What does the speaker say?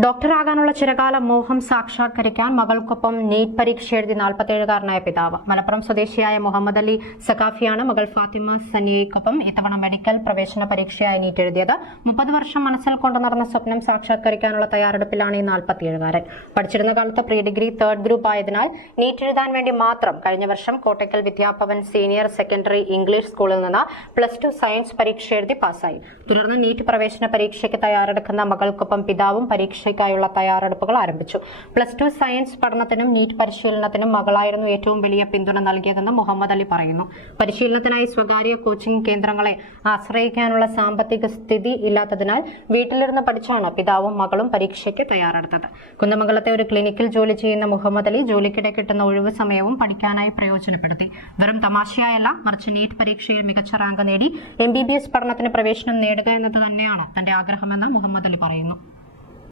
ഡോക്ടറാകാനുള്ള ചിരകാല മോഹം സാക്ഷാത്കരിക്കാൻ മകൾക്കൊപ്പം നീറ്റ് പരീക്ഷ എഴുതി 47കാരനായ പിതാവ്. മലപ്പുറം സ്വദേശിയായ മുഹമ്മദ് അലി സഖാഫിയാണ് മകൾ ഫാത്തിമ സനിയയ്ക്കൊപ്പം ഇത്തവണ മെഡിക്കൽ പ്രവേശന പരീക്ഷയായി നീറ്റ് എഴുതിയത്. 30 വർഷം മനസ്സിൽ കൊണ്ടു നടന്ന സ്വപ്നം സാക്ഷാത്കരിക്കാനുള്ള തയ്യാറെടുപ്പിലാണ് ഈ 47കാരൻ. പഠിച്ചിരുന്ന കാലത്ത് പ്രീ ഡിഗ്രി 3rd ഗ്രൂപ്പ് ആയതിനാൽ നീറ്റ് എഴുതാൻ വേണ്ടി മാത്രം കഴിഞ്ഞ വർഷം Kottakkal Vidyabhavan senior secondary English സ്കൂളിൽ നിന്ന് +2 സയൻസ് പരീക്ഷ എഴുതി പാസ്സായി. തുടർന്ന് നീറ്റ് പ്രവേശന പരീക്ഷയ്ക്ക് തയ്യാറെടുക്കുന്ന മകൾക്കൊപ്പം പിതാവും പരീക്ഷയ്ക്കായുള്ള തയ്യാറെടുപ്പുകൾ ആരംഭിച്ചു. +2 സയൻസ് പഠനത്തിനും നീറ്റ് പരിശീലനത്തിനും മകളായിരുന്നു ഏറ്റവും വലിയ പിന്തുണ നൽകിയതെന്ന് മുഹമ്മദ് അലി പറയുന്നു. പരിശീലനത്തിനായി സ്വകാര്യ കോച്ചിംഗ് കേന്ദ്രങ്ങളെ ആശ്രയിക്കാനുള്ള സാമ്പത്തിക സ്ഥിതി ഇല്ലാത്തതിനാൽ വീട്ടിലിരുന്ന് പഠിച്ചാണ് പിതാവും മകളും പരീക്ഷയ്ക്ക് തയ്യാറെടുത്തത്. കുന്നമംഗലത്തെ ഒരു ക്ലിനിക്കിൽ ജോലി ചെയ്യുന്ന മുഹമ്മദ് അലി ജോലിക്കിടെ കിട്ടുന്ന ഒഴിവ് സമയവും പഠിക്കാനായി പ്രയോജനപ്പെടുത്തി. വെറും തമാശയായല്ല, മറിച്ച് നീറ്റ് പരീക്ഷയിൽ മികച്ച റാങ്ക് നേടി MBBS പഠനത്തിന് പ്രവേശനം നേടുക എന്നത് തന്നെയാണ് തന്റെ ആഗ്രഹമെന്ന് മുഹമ്മദ് അലി പറയുന്നു.